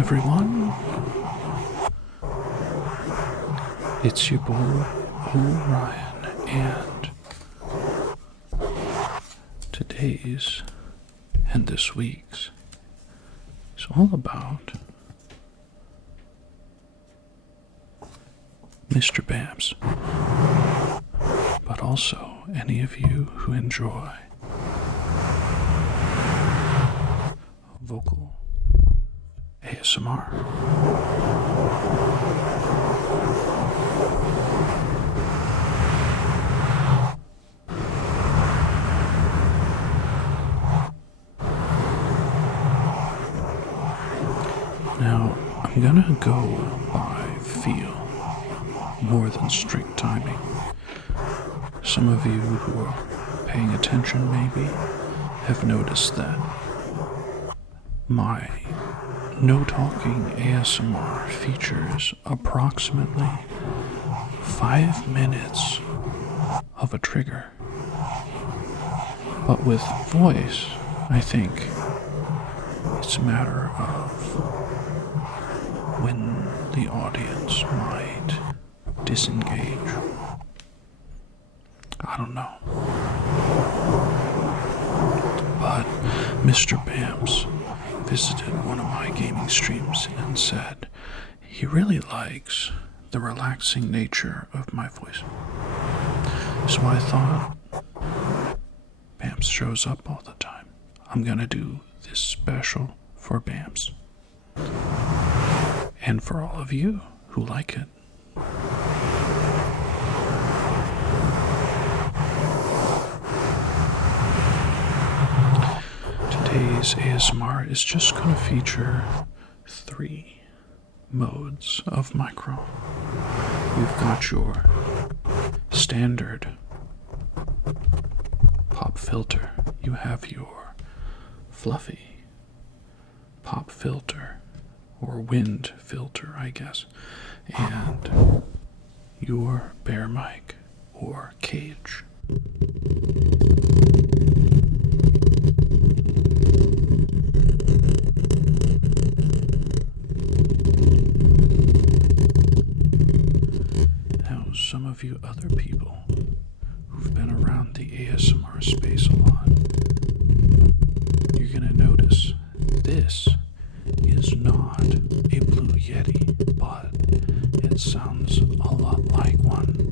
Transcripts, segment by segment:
everyone. It's your boy, Orion, and today's and this week's is all about Mr. Bams, but also any of you who enjoy vocal ASMR. Now, I'm gonna go by feel more than strict timing. Some of you who are paying attention maybe have noticed that my no talking ASMR features approximately 5 minutes of a trigger. But with voice, I think it's a matter of when the audience might disengage. I don't know. But Mr. Bams visited one of my gaming streams and said he really likes the relaxing nature of my voice. So I thought, Bams shows up all the time. I'm gonna do this special for Bams. And for all of you who like it. Today's ASMR is just going to feature 3 modes of micro. You've got your standard pop filter. You have your fluffy pop filter, or wind filter, I guess, and your bear mic or cage. Now, some of you other people who've been around the ASMR space a lot, you're gonna notice this is not a Blue Yeti, but it sounds a lot like one.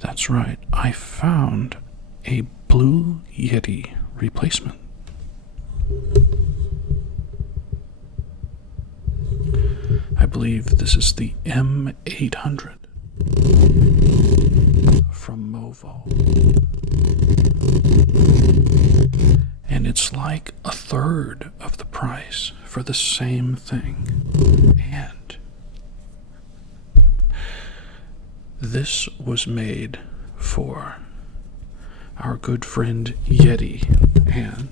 That's right, I found a Blue Yeti replacement. I believe this is the M800 from Movo. And it's like a third of the price for the same thing. And this was made for our good friend Yeti. And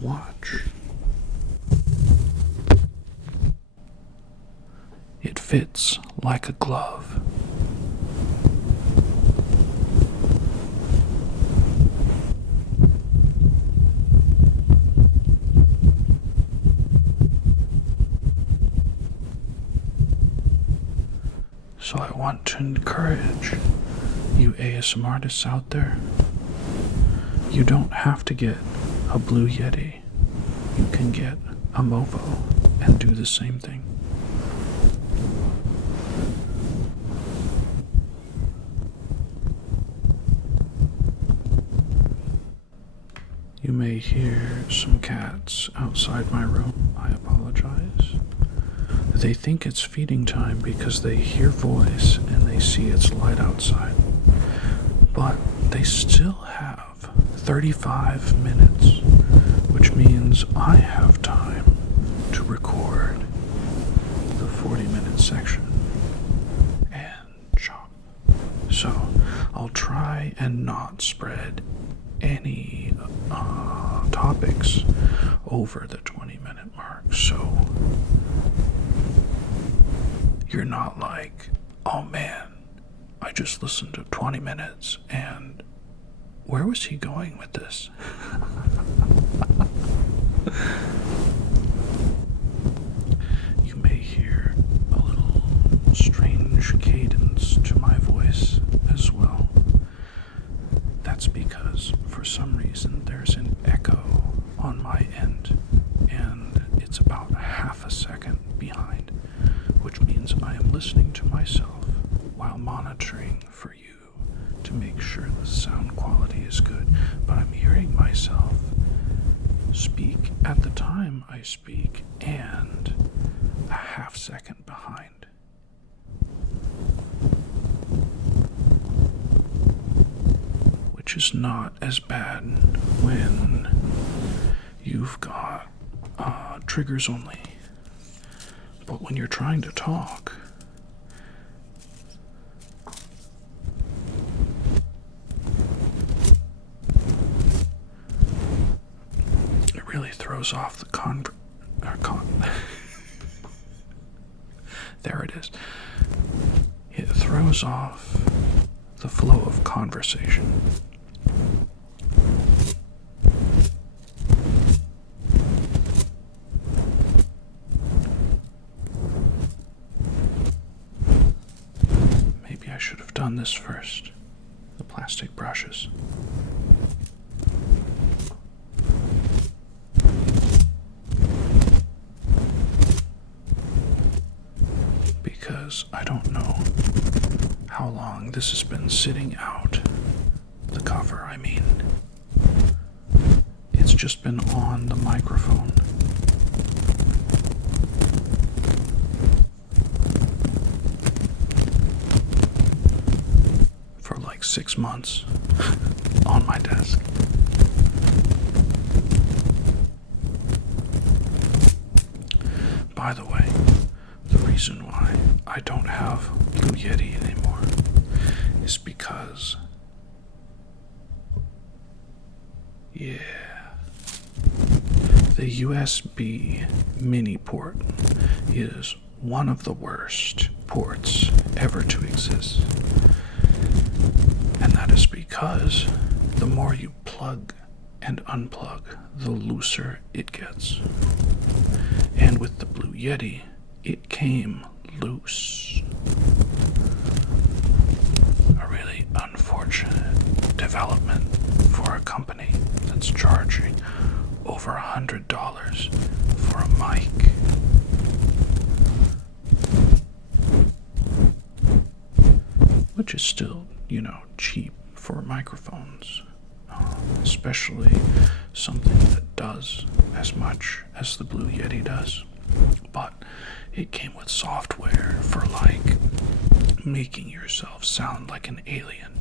watch. It fits like a glove. So I want to encourage you ASMR artists out there. You don't have to get a Blue Yeti. You can get a Movo and do the same thing. You may hear some cats outside my room. I apologize. They think it's feeding time because they hear voice and they see it's light outside. But they still have 35 minutes, which means I have time to record the 40-minute section and chop. So I'll try and not spread any topics over the 20-minute mark, so you're not like, oh man, I just listened to 20 minutes and Where was he going with this? You may hear a little strange cadence to my voice as well. That's because, for some reason, there's an echo on my end, and it's about half a second behind, which means I am listening to myself while monitoring for you to make sure the sound quality is good, but I'm hearing myself speak at the time I speak and a half second behind. Which is not as bad when you've got triggers only. But when you're trying to talk, it really throws off the there it is. It throws off the flow of conversation. Maybe I should have done this first. The plastic brushes. Because I don't know how long this has been sitting out. The cover, I mean. It's just been on the microphone. For like 6 months on my desk. By the way, the reason why I don't have Blue Yeti anymore is because, the USB mini port is one of the worst ports ever to exist. And that is because the more you plug and unplug, the looser it gets. And with the Blue Yeti, it came loose. A really unfortunate development for a company that's charging over $100 for a mic. Which is still, cheap for microphones. Especially something that does as much as the Blue Yeti does. But it came with software for making yourself sound like an alien.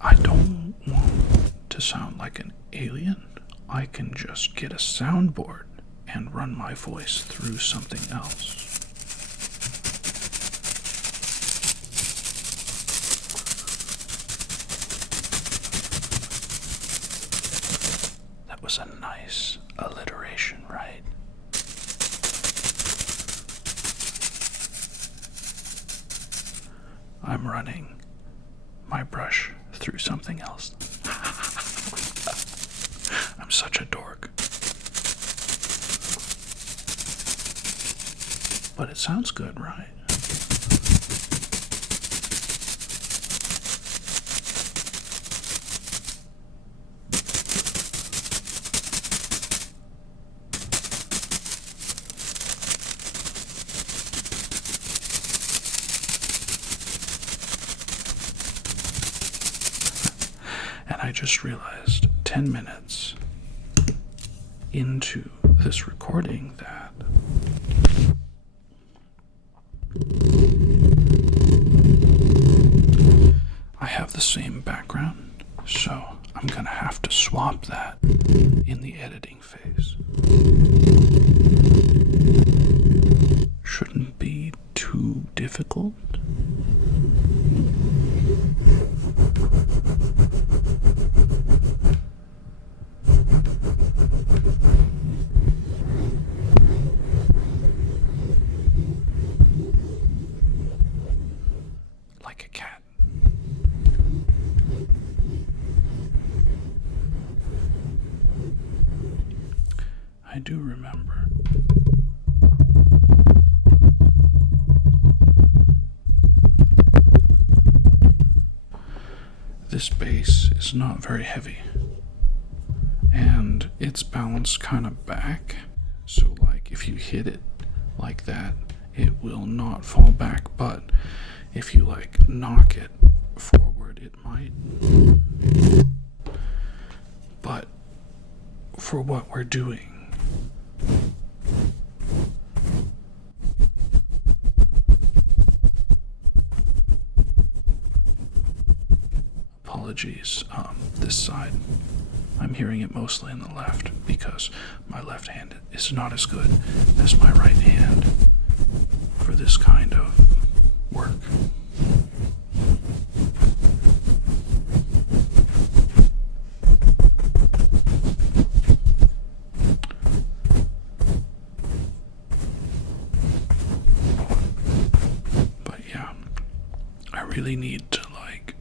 I don't want to sound like an alien. I can just get a soundboard and run my voice through something else. That was a nice alliteration, right? I'm running my brush through something else. I'm such a dork. But it sounds good, right? And I just realized 10 minutes into this recording that I have the same background, so I'm gonna have to swap that in the editing phase. Shouldn't be too difficult. Like a cat. do remember. This bass is not very heavy, and it's balanced kind of back, so like if you hit it like that, it will not fall back, but if you like knock it forward, it might. But for what we're doing, apologies, this side, I'm hearing it mostly in the left because my left hand is not as good as my right hand for this kind of work. But yeah, I really need to like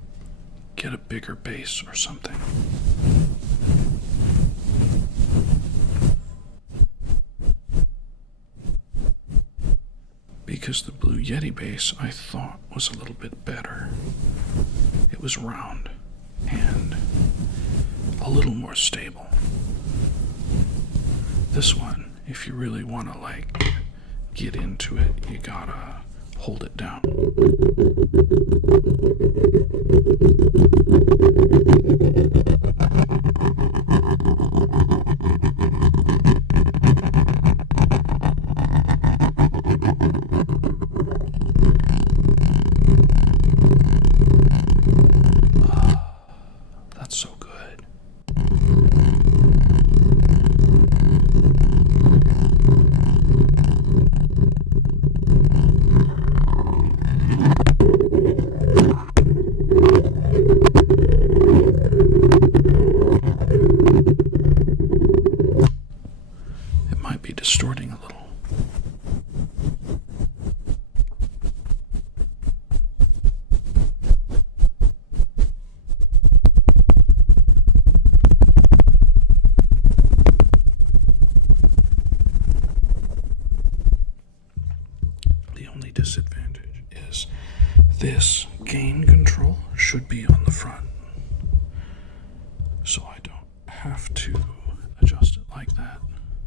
get a bigger bass or something. Because the Blue Yeti bass I thought was a little bit better. It was round and a little more stable. This one, if you really want to like get into it, you gotta hold it down. That's so good. It might be distorting a little. The only disadvantage is this gain control should be on the front, so I don't have to adjust it like that.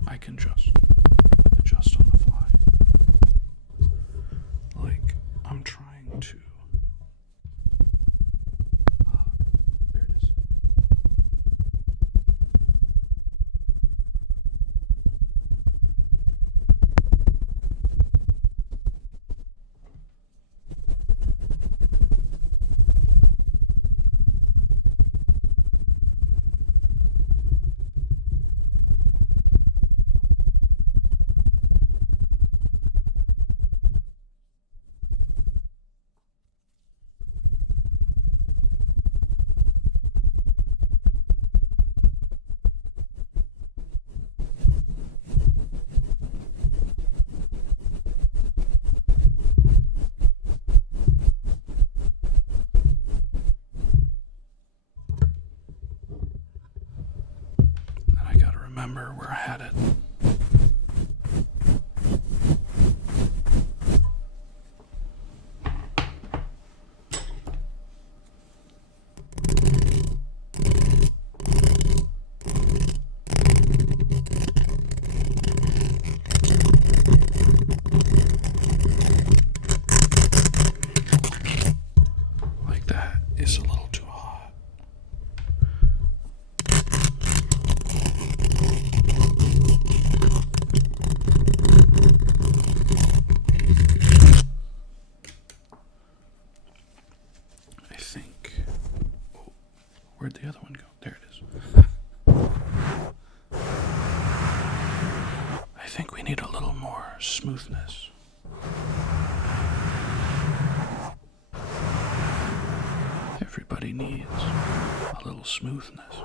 I can just adjust on the fly. Like, I'm trying to. There it is. Remember where I had it. Like that is a little too hot. Where'd the other one go? There it is. I think we need a little more smoothness. Everybody needs a little smoothness.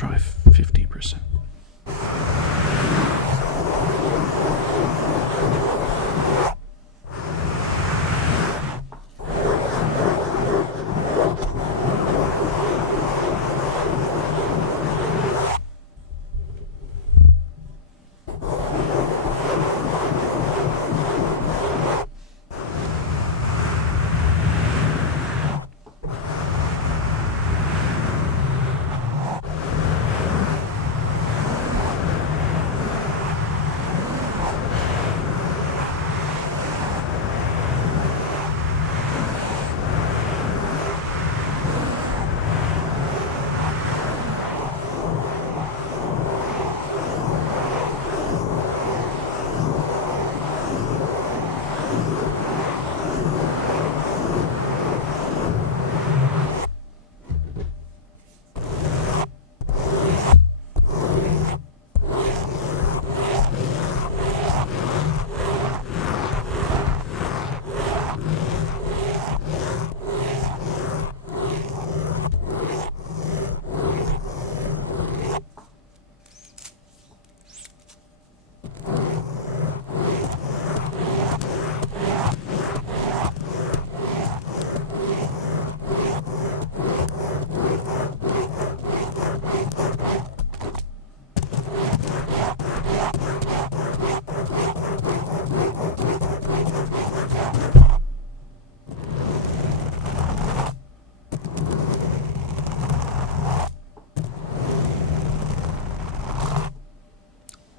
try 50%.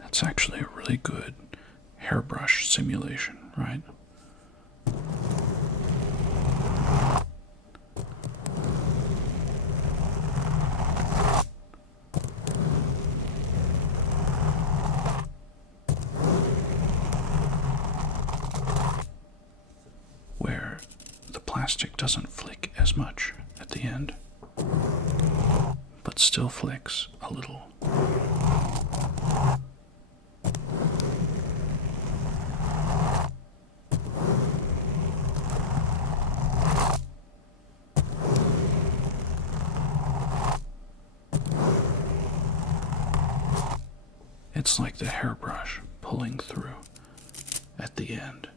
It's actually a really good hairbrush simulation, right? Where the plastic doesn't flick as much at the end, but still flicks a little. It's like the hairbrush pulling through at the end.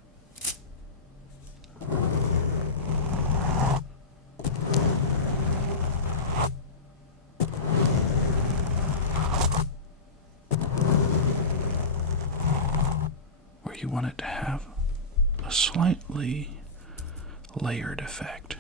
Where you want it to have a slightly layered effect.